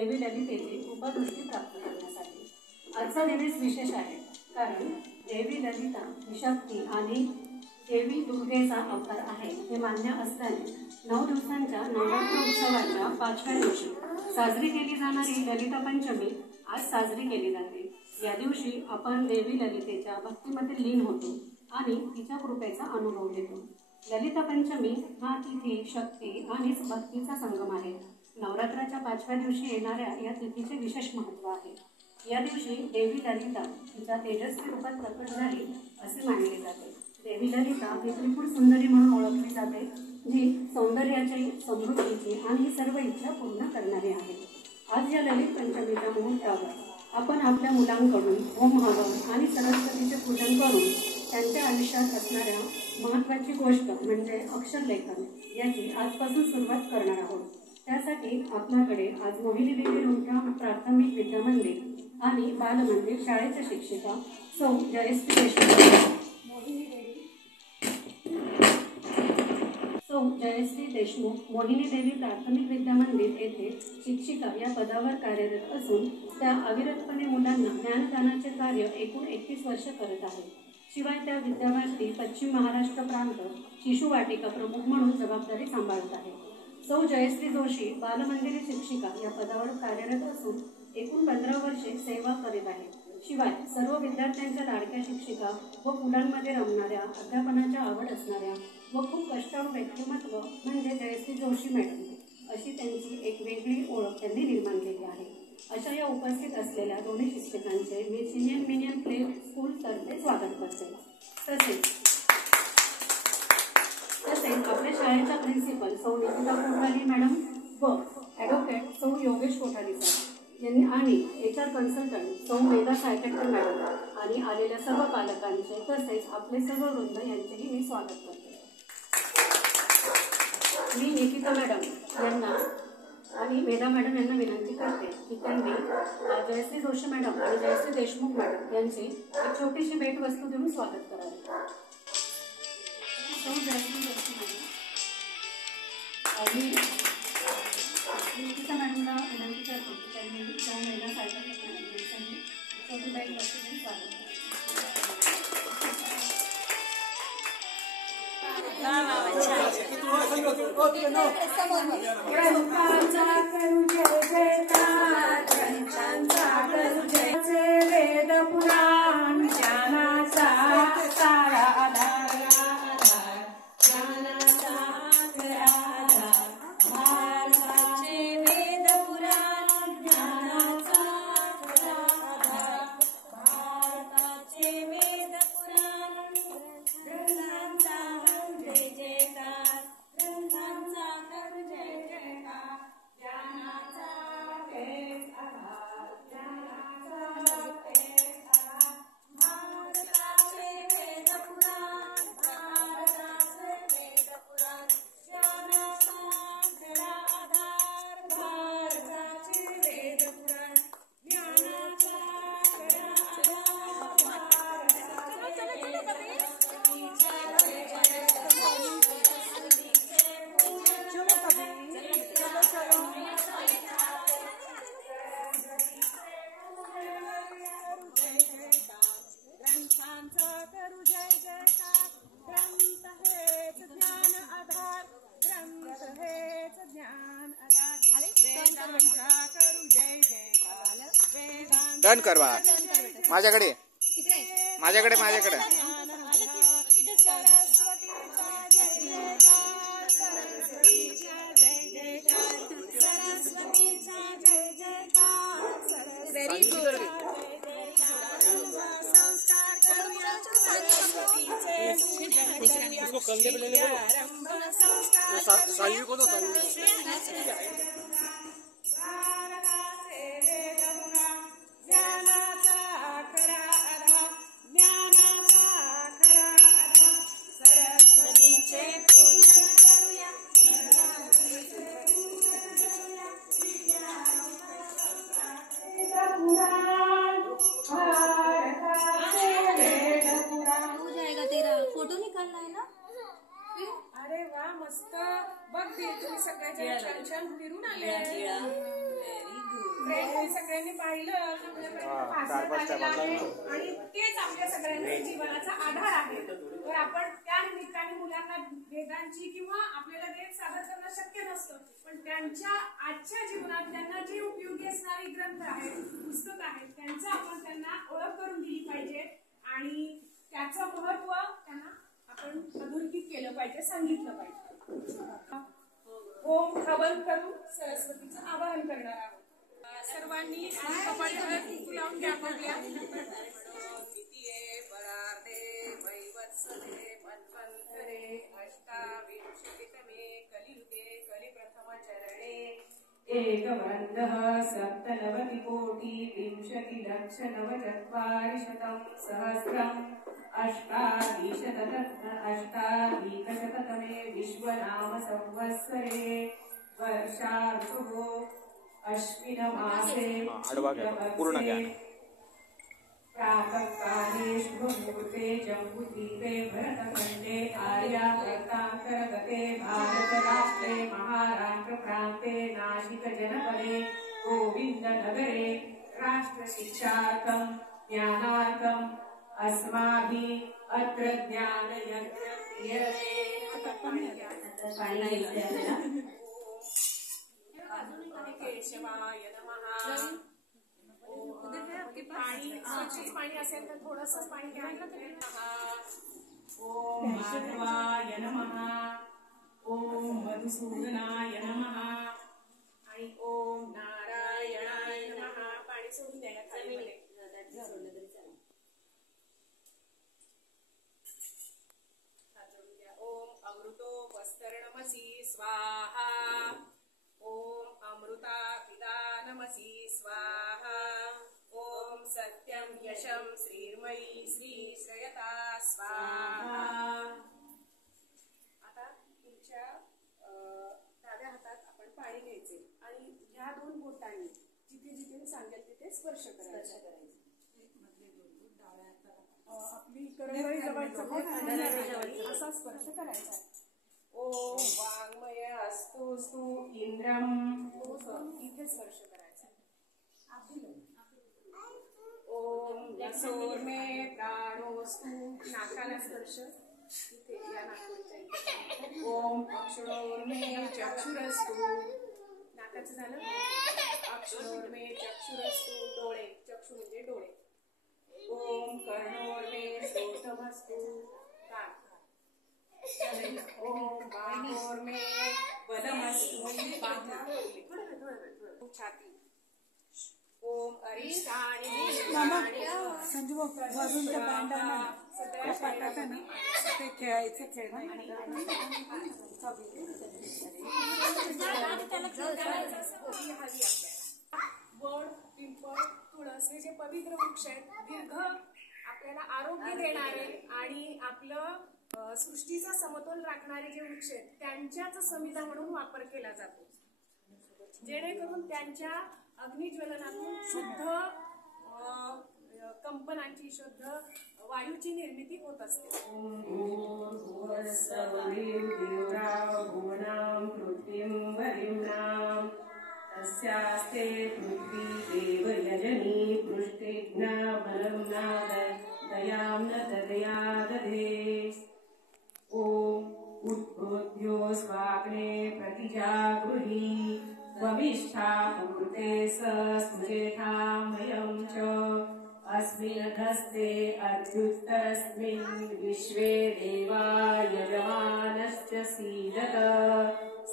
देवी ललितेची उपदृष्टी प्राप्त करण्यासाठी। आजचा दिवस विशेष आहे कारण देवी ललिता ही शक्ती आणि देवी दुर्गेचा अवतार आहे हे मान्य असल्याने 9 दिवसांच्या नवरात्र उत्सवाच्या 5व्या दिवशी साजरी केली जाणारी ललिता पंचमी आज साजरी केली जाते। या दिवशी आपण देवी ललितेच्या भक्तीमध्ये लीन होतो आणि तिच्या कृपेचा अनुभव घेतो। ललिता पंचमी हा तिथी शक्ती आणि भक्तीचा संगम आहे। नवरात्राच्या 5व्या दिवशी येणाऱ्या या तिथीचे विशेष महत्त्व आहे। या दिवशी देवी ललिता तिच्या तेजस्वी रूपात प्रकट झाली असे मानले जाते। देवी ललिता ही त्रिपुर सुंदरी म्हणून ओळखली जाते, जी सौंदर्याची, समृद्धीची आणि सर्व इच्छा पूर्ण करणारी आहे। आज या ललित पंचमीच्या मुहूर्तावर आपण आपल्या मुलांकडून होम हवन आणि सरस्वतीचे पूजन करून त्यांच्या आयुष्यात असणाऱ्या महत्त्वाची गोष्ट म्हणजे अक्षरलेखन याची आजपासून सुरुवात करणार आहोत। त्यासाठी आपल्याकडे आज मोहिनी देवी रुमठा प्राथमिक विद्या मंदिर आणि बाल मंदिर शाळेच्या शिक्षिका सौ जयश्री देशमुख मोहिनी देवी प्राथमिक विद्या मंदिर येथे शिक्षिका या पदावर कार्यरत असून त्या अविरतपणे मुलांना ज्ञानदानाचे कार्य एकूण 31 वर्ष करत आहेत। शिवाय त्या विद्याभारती पश्चिम महाराष्ट्र प्रांत शिशुवाटिका प्रमुख म्हणून जबाबदारी सांभाळत आहेत। सौ जयश्री जोशी बालमंदिर शिक्षिका या पदावर कार्यरत असून एकूण 15 वर्षे सेवा करीत आहेत। शिवाय सर्व विद्यार्थ्यांच्या लाडक्या शिक्षिका व मुलांमध्ये रमणाऱ्या, अध्यापनाच्या आवड असणाऱ्या व खूप कष्टाळू व्यक्तिमत्व म्हणजे जयश्री जोशी मॅडम अशी त्यांची एक वेगळी ओळख त्यांनी निर्माण केली आहे। अशा या उपस्थित असलेल्या दोन्ही शिक्षकांचे मी सिनियर मिनियन प्ले स्कूल तर्फे स्वागत करते। तसेच आपल्या शाळेच्या प्रिन्सिपल सौ निकिता कोठारी मॅडम व ॲडव्होकेट सौ योगेश कोठारी सर यांनी आणि HR कन्सल्टंट सौ मेधा सायकेटर मॅडम आणि आलेल्या सर्व पालकांचे तसेच आपले सर्व वृंद यांचेही मी स्वागत करते। मी निकिता मॅडम यांना आणि मेधा मॅडम यांना विनंती करते की त्यांनी जयश्री जोशी मॅडम आणि जयश्री देशमुख मॅडम यांची एक छोटीशी भेटवस्तू देऊन स्वागत करावे। सौ जयश्री जोशी मॅडम आणि निकिता मॅडमला विनंती करते की त्यांनी सौ मेधा सायकेटर मॅडम यांच्याही छोटी भेटवस्तू देऊन स्वागत करावे। वेद पुराण ज्ञानाचा सारा आधार ज्ञानाचा आधार भारताचे वेद पुराण ज्ञानाचा आधार भारताचे वेद पुराण ग्रंथांचा जय जयकार ग्रंथांचा कर जय जयकार ज्ञानाचा तेच आधार ज्ञानाचा तेच आधार भारताचे वेद पुराण भारताचे वेद पुराण ज्ञानाचा खरा आधार भारताचे वेद पुराण ज्ञानाचा खरा आधार भारताचे वेद ग्रंथांचा करू जय जयकार ग्रंथ हेच ज्ञान आधार ग्रंथ हेच ज्ञान आधार वेदांचा करू जय जयकार वेदांचा डन करवा माझ्याकडे माझ्याकडे माझ्याकडे सरस्वतीचा जय जयकार सरस्वतीचा जय जयकार सरस्वतीचा जय जयकार सरस्वतीचा संस्कार करूया सरस्वतीचे सायू को तो ज्ञानाचा खरा आधार ज्ञानाचा खरा आधार सरस्वतीचे पूजन करूया फोटो निकालना है ना। अरे वाह मस्त बघ तुम्ही सगळ्या छान छान फिरून आले। सगळ्यांनी पाहिलं आणि तेच आपल्या सगळ्यांच्या जीवनाचा आधार आहे. तर आपण त्या निमित्ताने मुलांना वेदांची किंवा आपल्याला वेद सादर करणं शक्य नसतं, पण त्यांच्या आजच्या जीवनात त्यांना जे उपयोगी असणारे ग्रंथ आहेत, पुस्तक आहेत, त्यांचं आपण त्यांना ओळख करून दिली पाहिजे आणि त्याचं महत्व त्यांना आपण अधोरेखित केलं पाहिजे, सांगितलं पाहिजे. ओम हवन करून सरस्वतीचं आवाहन करणार आहोत. सर्वांनी कपाळी हळद कुंकू लावून घ्या. आपल्या एकवृन्दः सप्तनवतिकोटि विंशतिलक्षनवचत्वारिशतं सहस्रम् अष्टाधिकशततमे विश्वनाम संवत्सरे वर्षाऋतुः अश्विनमासे प्रातःकाले शुभमुहूर्ते जम्बूद्वीपे भरतखण्डे आर्यावर्तान्तर्गते भारतराष्ट्रे महाराष्ट्रप्रान्ते नाशिकजनपदे गोविन्दनगरे राष्ट्रशिक्षार्थं ज्ञानार्थम् अस्माभिः अत्र ज्ञानयज्ञ क्रियते. केशवाय नमः. पाणी स्वच्छ पाणी असेल तर थोडंसं पाणी घ्यायला. ओम माधवाय नमः. ओम मधुसूदनाय नमः. आणि ओम नारायणाय नमः. पाणी सोडून द्यायला खाली. ओम अमृतो वस्तरणमसि स्वाहा. ओम अमृता पिता नमसि स्वाहा. ओम सत्यम यशम श्रीर्मयी श्री श्रयता स्वाहा. आता तुमच्या डाव्या हातात आपण पाणी घ्यायचे आणि ह्या दोन बोटांनी जिथे जिथे मी सांगेल तिथे स्पर्श करायचा. आपली करंगळी जवळचं बोट असा स्पर्श करायचा. ओम वाङ्मय अस्तुस्तु इंद्रम. इथे स्पर्श करायचा. ओम रसोर्मे प्राणोस्तु. नाकाला स्पर्श इथे या नाकाच्या इथे. ओम अक्षरोर्मे चक्षुरस्तु. नाकाचं झालं. अक्षरोर्मे चक्षुरस्तु. डोळे. चक्षु म्हणजे डोळे. ओम कर्णोर्मे श्रोत्रमस्तु. कान. ओम बाहोर्मे बलमस्तु. छाती. ओम अरिष्टानि वरून त्या भांड्याला ते खेळायचं खेळ वड, पिंपळ, तुळस हे जे पवित्र वृक्ष आहेत, दीर्घ आपल्याला आरोग्य देणारे आणि आपलं सृष्टीचा समतोल राखणारे जे वृक्ष आहेत त्यांच्याच समिधा म्हणून वापर केला जातो, जेणेकरून त्यांच्या अग्निज्वलनातून शुद्ध कंपनांची, शुद्ध वायूची निर्मिती होत असते. तस्यास्ते पृथ्वी देव यजनी पृष्ठेघ्न बलं न दयां न तदया दधे. ओम उद्बोध्यो स्वाग्ने प्रतिजागृही वमिष्ठा पूर्ते स्मृतेथामयं च अस्मिन्नधस्ते अद्युत्तरस्मिन् विश्वे देवा यजमानश्च सीदत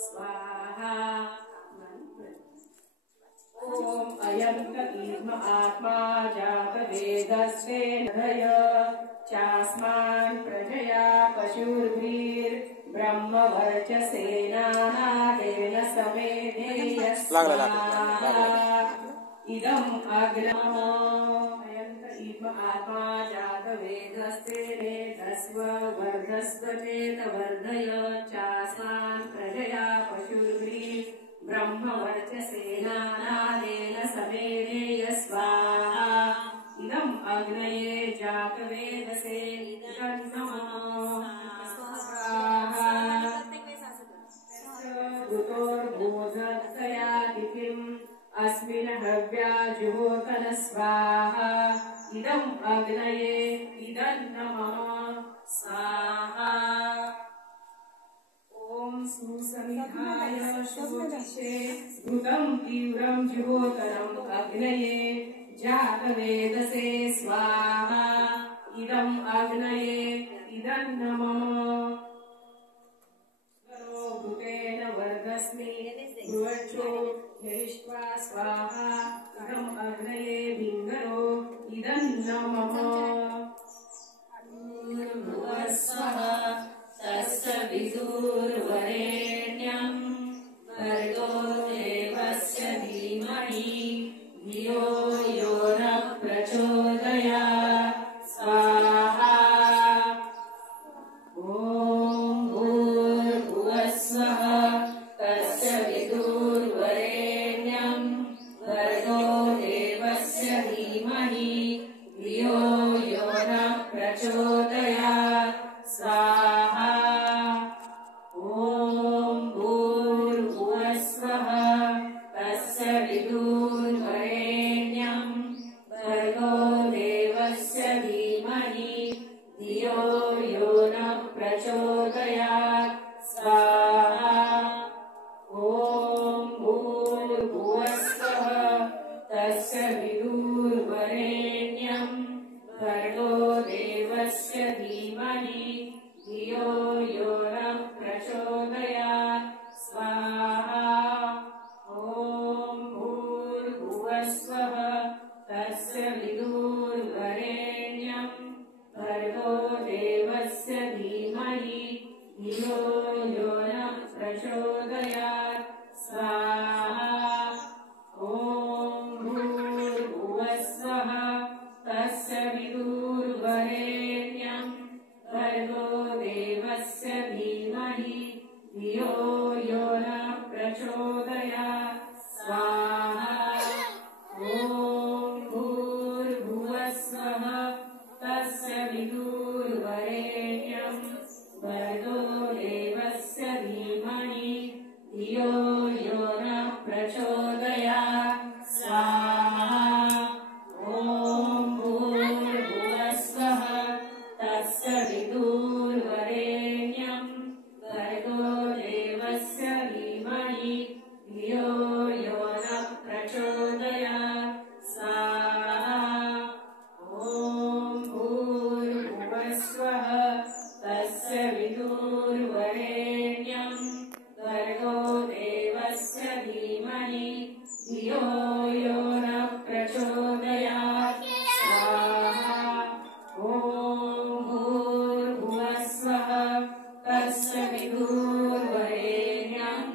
स्वाहा. ओम अयं तकीर्म आत्मा जातवेदस्ते नधय चास्मान् प्रजया पशुर्भिर्ब्रह्मवर्चसेनानादेन समेधेयस्वाहा. इदम् अग्नः अयं तकीर्म आत्मा जातवेदस्ते मेधस्व वर्धस्व चेत वर्धय चास्मान् प्रजया पशुर्भिर्ब्रह्मवर्चसेनानादेन समेधेय स्वाहा. इदम् अग्नये जातवेदसे ऋतोर्भोजत्सयादितिम् स्वाहा इदम् अग्नये इदन्न मम स्वाहा ॐ सुसमिधाय शोचिषे घृतं तीव्रं जुहोतरम् अग्नये जातवेदसे स्वाहा इदम् अग्नये इदन्न मम भूतेन वर्गस्मि भुवच्छो यैष्वा स्वाहा इदम् अग्नये भिङ्गरो इदन्न मम भूर्भुवस्वः तस्य विदुर्वरेण्यम् भर्गो देवस्य धीमहि धियो यो न प्रचोदयात् स्वाहा ॐ भूर्भुवस्वः तस्य विदुर्वरेण्यम् भर्गो देवस्य धीमहि धियो यो न प्रचोदयात् स्वाहा ॐ भूर्भुवस्वः तस्य विदुर्वरेण्यम् भर्गो देवस्य धीमहि धियो यो न प्रचोदयात् स्वाहा ॐ भूर्भुवस्वः तस्य विदुर्वरेण्यम् भर्गो देवस्य धीमहि धियो यो न प्रचोदयात् स्वाहा ॐ भूर्भुवस्वः तस्य विदुर्वरेण्यम् भर्गो देवस्य धीमहि धियो यो न प्रचोदयात् स्वाहा ॐ भूर्भुवस्वः तस्य विदुर्वरेण्यम् भर्गो देवस्य धीमहि धियो यो न प्रचोदयात् स्वाहा ॐ भूर्भुवस्वः तस्य विदुर्वरेण्यम् भर्गो देवस्य धीमहि धियो यो न प्रचोदयात् स्वाहा ॐ भूर्भुवस्वः तस्य विदुर्वरेण्यम् भर्गो देवस्य धीमहि धियो यो न प्रचोदयात् स्वाहा ॐ भूर्भुवस्वः तस्य विदुर्वरेण्यम् भर्गो देवस्य धीमहि धियो यो न प्रचोदयात् स्वाहा ॐ भूर्भुवस्वः तस्य विदुर्वरेण्यम्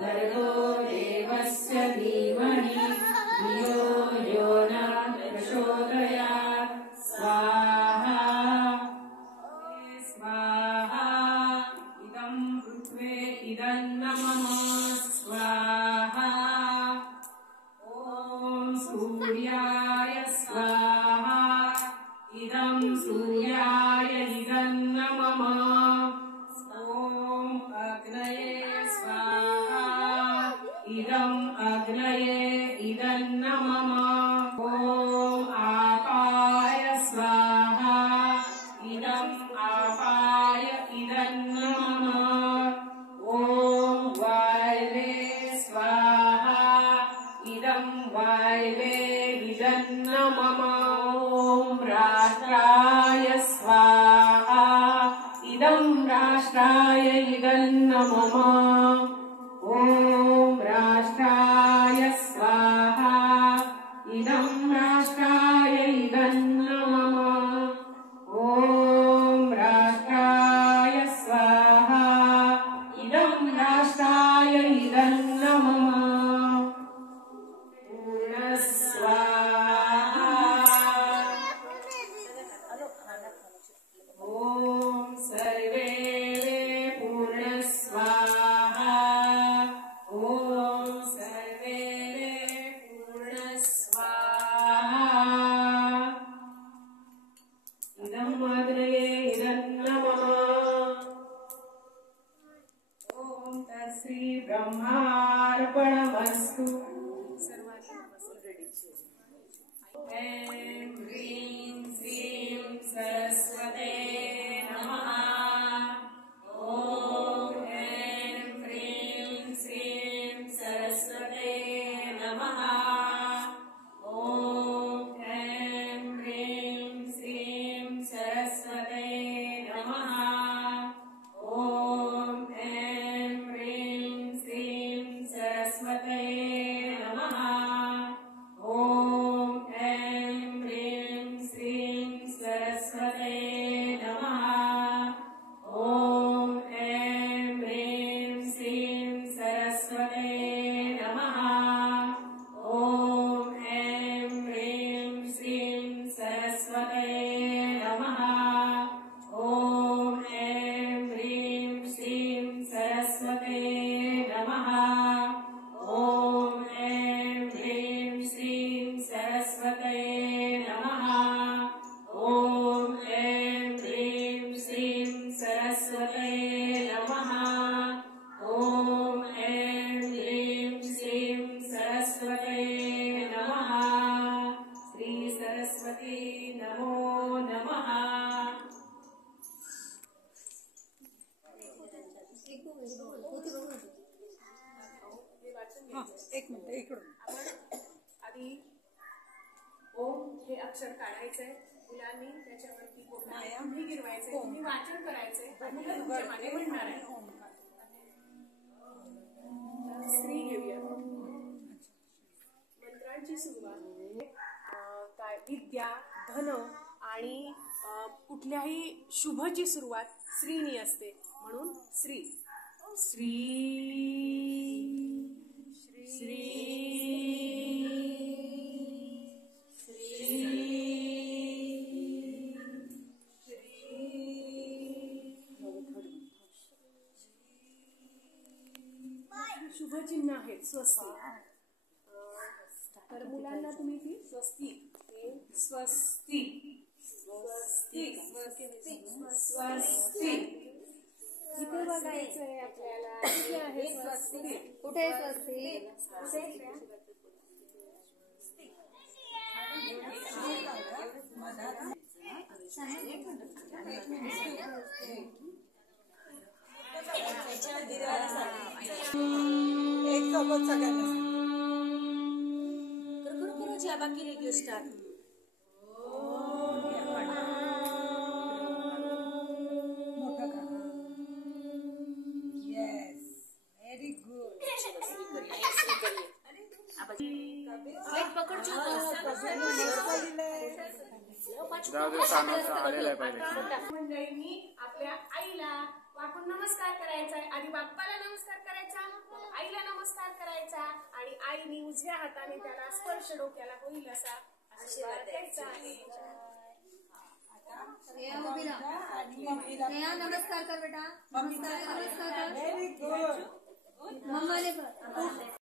भर्गो देवस्य धीमहि धियो यो न प्रचोदयात् स्वाहा स्वाहा इदं पृथ्वे इदन्न मम स्वाहा ॐ सूर्याय स्वाहा इदं सूर्याय इदन्न मम ॐ अग्नये स्वाहा इदम् अग्नये इदन्न मम ॐ आपाय स्वाहा इदम् आपाय इदन्न मम ॐ वायवे स्वाहा इदम् वायवे इदन्न मम ॐ राष्ट्राय स्वाहा इदम् राष्ट्राय इदन्न मम ॐ राष्ट्राय स्वाहा इदम् राष्ट्राय इदन्न मम ॐ राष्ट्राय स्वाहा इदम् राष्ट्राय इदन्न मम पूर्णस्वाहा ॐ सर्वे पूर्णस्वाहा ॐ सर्वे पूर्णस्वाहा इदम् अग्नये इदन्न मम ॐ तत्श्री ब्रह्मार्पणमस्तु नमो नमः हे वाचन हा, घ्यायचं. एक मिनिट इकडून. आपण आधी ओम हे अक्षर काढायचंय, मुलांनी त्याच्यावरती बोटाने तुम्ही गिरवायचंय, तुम्ही वाचन करायचंय आणि मुलं तुमच्या मागे म्हणणार आहे. श्री घेऊया. मंत्रांची सुरुवात काय विद्या, धन आणि कुठल्याही शुभची सुरुवात श्रीनी असते, म्हणून श्री. श्री श्री शुभचिन्ह आहेत स्वस्तिक. तर मुलांना तुम्ही ती स्वस्तिक स्वस्तिक स्वस्तिक स्वस्तिक इथे बघायचंय आपल्याला. इथे आहे स्वस्तिक. कुठे आहे स्वस्तिक? एक सोबत सगळ्यांना बाकी रेडिओ स्टार. मोठं करा. Yes, very good. जाऊ दे, सामना आलेला आहे पहिले. मंडळींनी आपल्या आईला वाकून नमस्कार करायचा आहे. आधी बाप्पाला नमस्कार करायचा, मग आईला नमस्कार करायचा आणि आईने उजव्या हाताने त्याला स्पर्श डोक्याला होईल असा आशीर्वाद द्यायचा आहे. श्रेया उभी राहा. आणि मम्मीला श्रेया नमस्कार कर बेटा. नमस्कार कर. Very good. मम्माने कर.